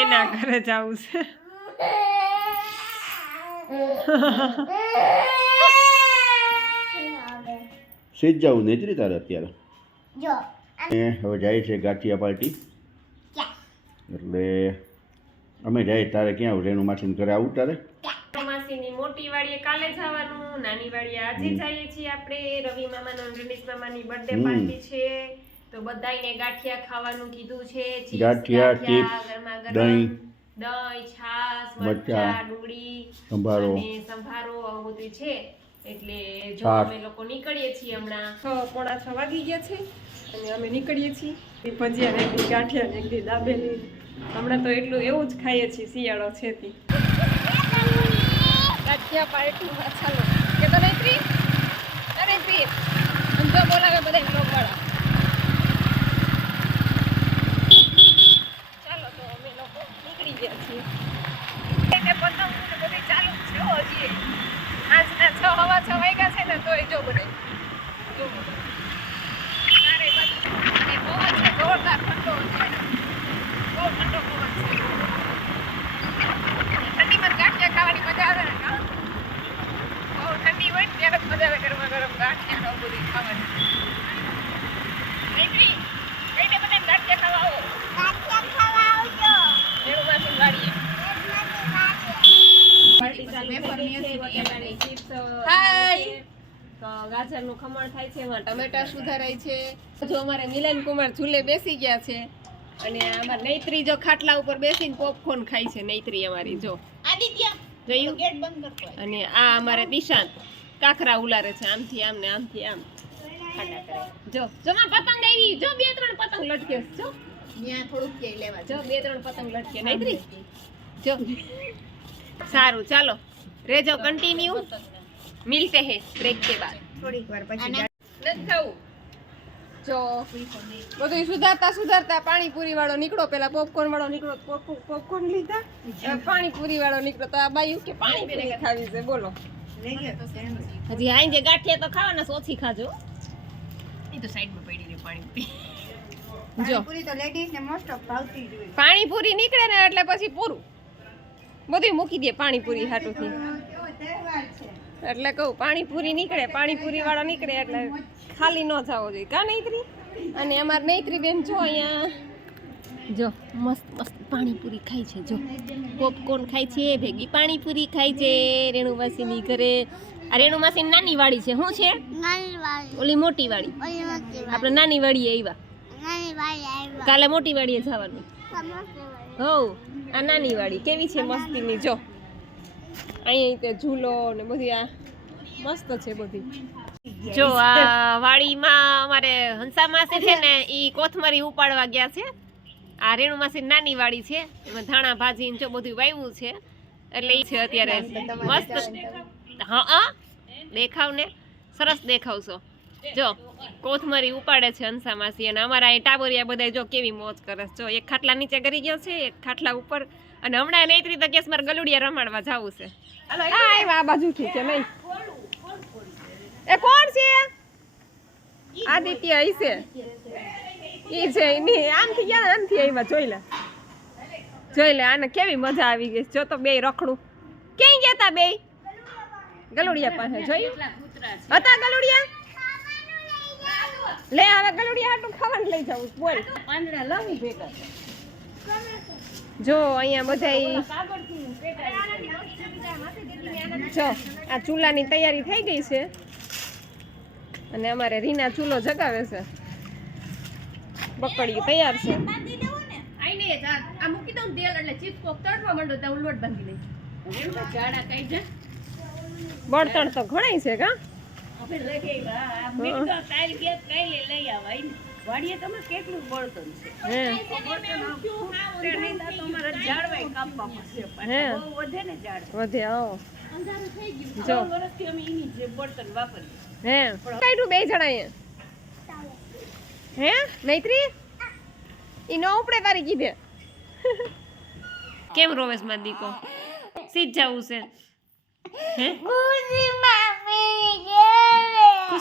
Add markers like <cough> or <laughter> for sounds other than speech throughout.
એના ઘરે જવું છે. સીધ જવું નેજરી તારે અત્યારે? હવે જાય છે ગાંઠિયા પાર્ટી. એટલે અમે જાય તારે ક્યાં રેણુ માસીને ઘરે આવું તારે? માસીની મોટી વાડીએ કાલે જવાનું નાની વાડીએ આજે જઈએ છીએ આપણે. રવિ મામાનો અને રમેશ મામાની બર્થડે પાર્ટી છે. તો બધાયને ગાંઠિયા ખાવાનું કીધું છે ગાંઠિયા, ચિપ્સ, દહીં, દહીં છાશ મરચા ડુંગળી સંભારો. અને સંભારો આવું બધું છે. એટલે જો અમે લોકો નીકળીએ છીએ હમણાં. છ પોણા છ વાગી ગયા છે અને અમે નીકળીએ છીએ. ભજીયા ને એકદી ગાંઠિયા ને એકદી દાબેલી. હમણાં તો એટલું એવું જ ખાઈએ છીએ શિયાળો છે તી. ગાંઠિયા પાર્ટીમાં ચાલો. કે તો નહીં પ્રી અરે પ્રી બોલાવે બધા બ્લોગ વાળા ચાલો તો અમે લોકો નીકળી ગયા છીએ એને પતંગ ને બધું ચાલુ જ છે હો હજી આજના છ હવા છ વાગ્યા છે ને તોય જો બધે જો ચારે બાજુ અને પવન છે જોરદાર ઠંડો છે બહુ ઠંડો પવન છે ઠંડીમાં ગાંઠિયા ખાવાની મજા આવે ને કાં? બહુ ઠંડી હોય ને ત્યારે જ મજા આવે ગરમા ગરમ ગાંઠિયા ને આવું બધું ખાવાની નહીં, કઈને બધાને ગાંઠિયા ખાવા આવો ગાંઠિયા ખાવા આવજો રેણુમાસી વાડીએ હાય તો ગાજરનું ખમણ થાય છે એમાં ટમેટા સુધારાય છે. જો અમારે મિલન કુમાર ઝૂલે બેસી ગયા છે. અને અમાર નૈત્રી જો ખાટલા ઉપર બેસીને પોપકોર્ન ખાય છે નૈત્રી અમારી જો. આદિત્ય જોયું ગેટ બંધ કરતો અને આ અમારે દિશાંત કાખરા ઉલારે છે આમથી આમ ને આમથી આમ. જો જો માં પતંગ આવી જો બે ત્રણ પતંગ લટકે. જો. ત્યાં થોડુંક કે લેવા જો બે ત્રણ પતંગ લટકે. નૈત્રી? જો. સારું ચાલો. રેજો કન્ટિન્યુ મિલતે હે બ્રેક કે બાદ. થોડીક વાર પછી નથી ખાવું. જો બધું સુધારતા સુધારતા પાણીપુરી વાળો નીકળો. પેલા પોપકોર્ન વાળો નીકળો પોપકોર્ન લીધા. પાણીપુરી વાળો નીકળો. તો આ બાયું કે પાણીપુરી ખાવી છે બોલો. હજી આઈ જે ગાંઠિયા તો ખાવાના ઓછી ખાજો. એ તો સાઈડમાં પડી રહી પાણીપુરી. જો. પૂરી તો લેડીઝ ને મોસ્ટ ઓફ ભાવતી જ હોય. પાણીપુરી નીકળે ને એટલે પછી પૂરું. બધું મૂકી દે પાણીપુરી હાટુથી. એટલે કહું પાણીપુરી નીકળે પાણીપુરી વાળો નીકળે એટલે ખાલી ન જવો જોઈએ. કા નૈત્રી? અને અમાર નૈત્રી બેન જો અહીંયા જો મસ્ત મસ્ત પાણીપુરી ખાય છે જો. પોપકોર્ન ખાય છે ભેગી પાણીપુરી ખાય છે રેણુમાસીની ઘરે. આ રેણુમાસીની નાની વાડી છે શું છે? ઓલી મોટી વાડી. આપણે નાની વાડીએ આવ્યા કાલે મોટી વાડીએ જવાનું. હો આ નાની વાડી. કેવી છે મસ્તીની જો. અહીંયા તે ઝૂલો ને બધી આ મસ્ત છે બધી. જો, આ વાડીમાં અમારે હંસા માસી છે ને, ઈ કોથમરી ઉપાડવા ગયા છે. આ રેણુ માસી નાની વાડી છે, એમાં ધાણા ભાજી જો બધું વાવ્યું છે. એટલે ઈ છે અત્યારે મસ્ત. હા દેખાવ ને. સરસ દેખાવશો જો, કોથમરી ઉપાડે છે હંસા માસી અને અમારા અહીં ટાબરિયા બધા જો કેવી મોજ કરે જો, એક ખાટલા નીચે કરી ગયો છે, એક ખાટલા ઉપર અને હમણાં નૈત્રી તો કેસ મારે ગલુડિયા રમાડવા જવું છે. આવ્યા આ બાજુથી છે નહીં એ કોણ છે? આદિત્ય છે. ઈ છે ની આમથી ગયા આમથી આવ્યા જોઈ લે. જોઈ લે આને કેવી મજા આવી ગઈ. જો તો બે રખડું. ક્યાંય ગયા તા બે? ગલુડિયા પાસે જોયું હતા ગલુડિયા? લે હવે ગલુડિયા હાટું ખાવાનું લઈ જાવું બોલ. પાંદડા લાવી ભેગા જો અહીંયા બધા જો આ ચૂલાની તૈયારી થઈ ગઈ છે. અને અમારે રીના ચૂલો જગાવે છે. બકડીયું તૈયાર છે. આ મૂકી દઉં તેલ એટલે ચીપ તળવા માંડો ત્યાં ઉલવટ બાંધી લઈ બળતણ તો ઘણાય છે કા? આપણે લઈ ગયા આ મીઠો તારી ગેસ કઈ લે લઈ આવાય ને વાડીએ તમે કેટલું બળતણ છે? હે. તે નહીં તો તમારે ઝાડવાય કાપવા પડશે. હે. પાછા. બહુ વધે ને ઝાડ વધે આવો જો. ત્રણ વર્ષથી અમે એની જે બળતણ વાપરીએ. હે. કાઢ્યું બે જણા અહીંયા. હે નૈત્રી ઈ નો ઉપડે તારી કીધે. કેમ રોવેશમાં દીકો? સીધ જવું છે હે? ખુશી મામી ગેલે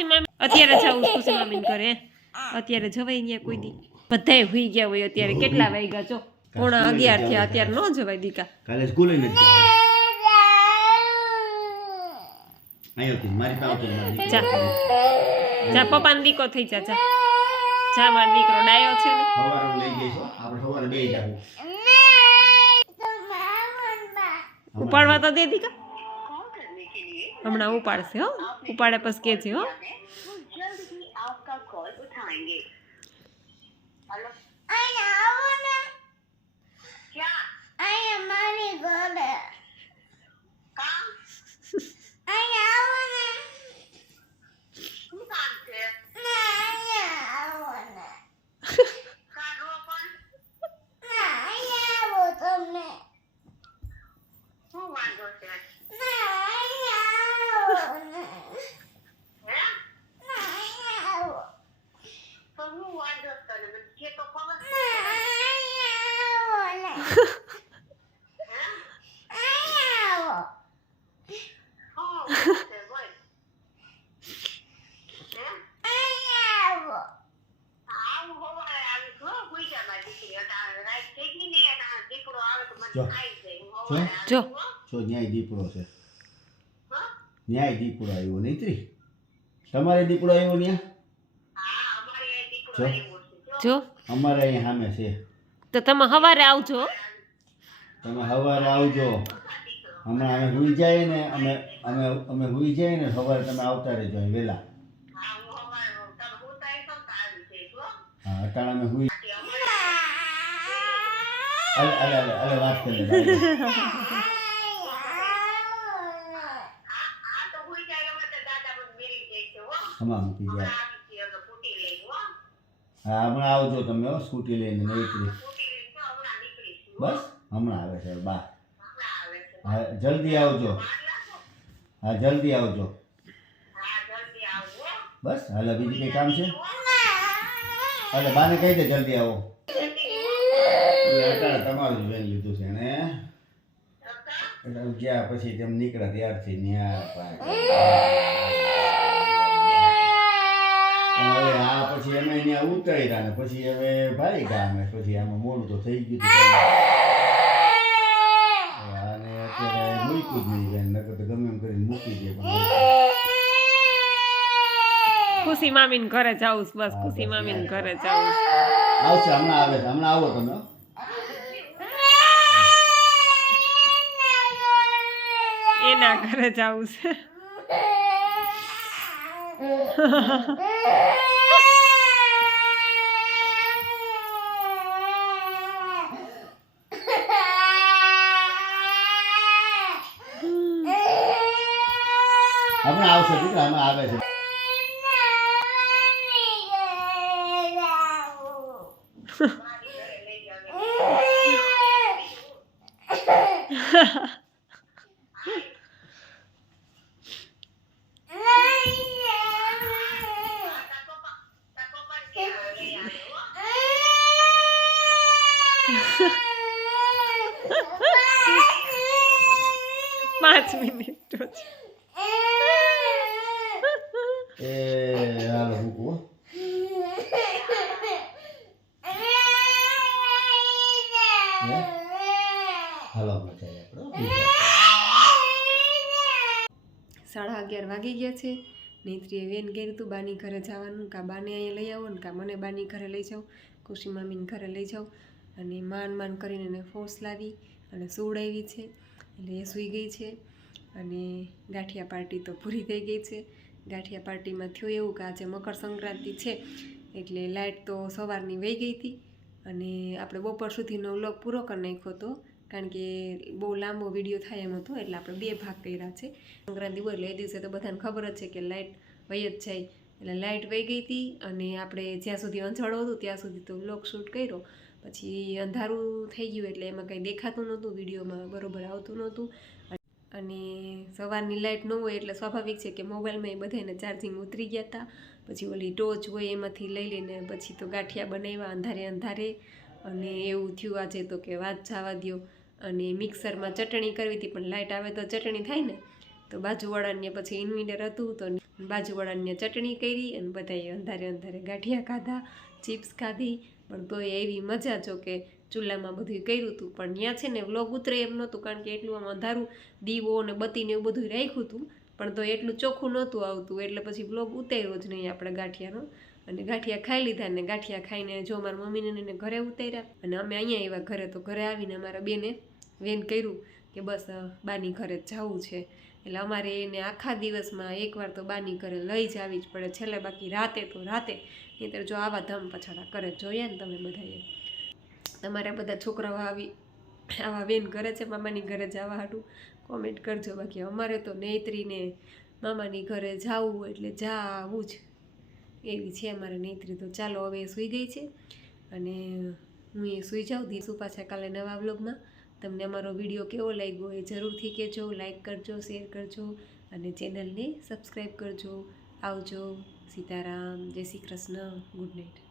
ખુશી મામી અત્યારે જવું ખુશી મામી ઘરે અત્યારે જવાય ત્યાં કોઈ દી. બધાય હુઈ ગયા હોય અત્યારે. કેટલા વાગ્યા છો? પોણા અગિયાર થયા. અત્યારે ન જવાય દીકા. કાલે સ્કૂલે નથી. મારી જા. જા પપ્પાનો દીકો થઈ જા જા. જા મારો દીકરો ડાયો છે ને. સવારે લઈ જઈશ આપણે સવારે બે જાવું ઉપાડવા તો દે દીકા. હમણાં ઉપાડશે હો. ઉપાડે પછી કે છે હો અહીંયા આવો ને અહીંયા મારી ઘરે અહીંયા આવો ને ના અહીંયા આવો ને ના અહીંયા આવો તમે ના અહીંયા આવો ને ના અહીંયા આવો જો. જો. જો. ન્યાય દીપડો છે. ન્યાય દીપડો આવ્યો નહીં ત્રી? તમારે દીપડો આવ્યો ન્યા? જો. જો. અમારે અહીંયા સામે છે. તો તમે સવારે આવજો. તમે સવારે આવજો. હમણાં અમે હુઈ જાય ને અમે અમે અમે હુઈ જાય ને સવારે તમે આવતા રહેજો વહેલા. હા અટાણા અમે હુઈ અલે અલે અલે અલે વાત કરી હમણાં મૂકી જાય હા, હમણાં આવજો તમે, હો, સ્કૂટી લઈને નીકળી. બસ, હમણાં આવે છે બા. હા, જલ્દી આવજો. હા, જલ્દી આવજો. બસ, હાલ બીજું કંઈ કામ છે? હાલે, બાને કહી દે, જલ્દી આવો. તમારું જ લીધું છે ને. એટલે હું ગયા પછી તેમ નીકળ્યા ત્યારથી ન્યા હવે આ પછી અમે ત્યાં ઉતર્યા ને પછી હવે ભાઈ અમે પછી આમાં મોડું તો થઈ ગયું અને અત્યારે મૂક્યું જ નહીં બેન નકર તો ગમે એમ કરીને મૂકી દે ખુશી મામીને ઘરે જાઉં બસ ખુશી મામીને ઘરે જાઉં આવશે હમણાં આવે છે હમણાં આવો તમે એના ઘરે જાઉં છે. હમણાં આવશે દીકરા હમણાં આવે છે. <laughs> પાંચ મિનિટ તો એ હાલો. સાડા અગિયાર વાગી ગયા છે. નેત્રીએ વેન કર્યું હતું બાની ઘરે જવાનું કાં બાને અહીંયા લઈ આવો ને કાં મને બાની ઘરે લઈ જાઉં ખુશી મામીને ઘરે લઈ જાઉં અને માન માન કરીને એને ફોર્સ લાવી અને સુવડાવી છે. એટલે એ સૂઈ ગઈ છે અને ગાંઠિયા પાર્ટી તો પૂરી થઈ ગઈ છે. ગાંઠિયા પાર્ટીમાં થયું એવું કે આજે મકર સંક્રાંતિ છે એટલે લાઇટ તો સવારની વહી ગઈ હતી અને આપણે બપોર સુધીનો વ્લોગ પૂરો કરી નાખ્યો હતો કારણ કે બહુ લાંબો વીડિયો થાય એમ હતો એટલે આપણે બે ભાગ કર્યા છે. સંક્રાંતિ એટલે એ દિવસે તો બધાને ખબર જ છે કે લાઇટ વહી જ જાય. એટલે લાઇટ વહી ગઈ હતી અને આપણે જ્યાં સુધી અંજળો હતું ત્યાં સુધી તો વ્લોગ શૂટ કર્યો. પછી અંધારું થઈ ગયું એટલે એમાં કંઈ દેખાતું નહોતું, વિડીયોમાં બરોબર આવતું નહોતું. અને સવારની લાઇટ ન હોય એટલે સ્વાભાવિક છે કે મોબાઈલમાં એ બધાને ચાર્જિંગ ઉતરી ગયા હતા પછી ઓલી ટોચ હોય એમાંથી લઈ લઈને પછી તો ગાંઠિયા બનાવ્યા, અંધારે અંધારે. અને એવું થયું આજે તો કે વાત જવા દ્યો. અને મિક્સરમાં ચટણી કરવી હતી, પણ લાઇટ આવે તો ચટણી થાય ને? તો બાજુવાળાને પછી ઇન્વિટર હતું તો બાજુવાળાને ચટણી કરી અને બધાએ અંધારે અંધારે ગાંઠિયા ખાધા, ચિપ્સ ખાધી. પણ તોય એવી મજા જો કે ચૂલામાં બધું કર્યું હતું. પણ ત્યાં છે ને વ્લોગ ઉતરે એમ નહોતું કારણ કે એટલું આમ અંધારું, દીવો ને બત્તીને એવું બધું રાખ્યું હતું. પણ તો એટલું ચોખ્ખું નહોતું આવતું. એટલે પછી વ્લોગ ઉતાર્યો જ નહીં આપણે ગાંઠિયાનો. અને ગાંઠિયા ખાઈ લીધા ને ગાંઠિયા ખાઈને જો મારા મમ્મીને એને ઘરે ઉતાર્યા. અને અમે અહીંયા આવ્યા ઘરે તો ઘરે આવીને અમારા બેને વેન કર્યું કે બસ બાની ઘરે જવું છે. એટલે અમારે એને આખા દિવસમાં એકવાર તો બાની ઘરે લઈ જ આવી જ પડે. છેલ્લે બાકી રાતે તો રાતે. નહીંતર જો આવા ધમ પછાડા કરે જોઈએ ને તમે બધાએ. તમારા બધા છોકરાઓ આવી, આવા બેન ઘરે છે, મામાની ઘરે જવા હાટું. કોમેન્ટ કરજો બાકી. અમારે તો નેત્રીને મામાની ઘરે જવું એટલે જાવું જ. એવી છે અમારે નેત્રી તો. ચાલો હવે સૂઈ ગઈ છે. અને હું એ સૂઈ જાઉં. દીસું પાછા કાલે નવા વ્લોગમાં. તમને અમારો વીડિયો કેવો લાગ્યો એ જરૂરથી કહેજો લાઇક કરજો શેર કરજો અને ચેનલને સબસ્ક્રાઈબ કરજો. આવજો. સીતારામ. જય શ્રી કૃષ્ણ. Good night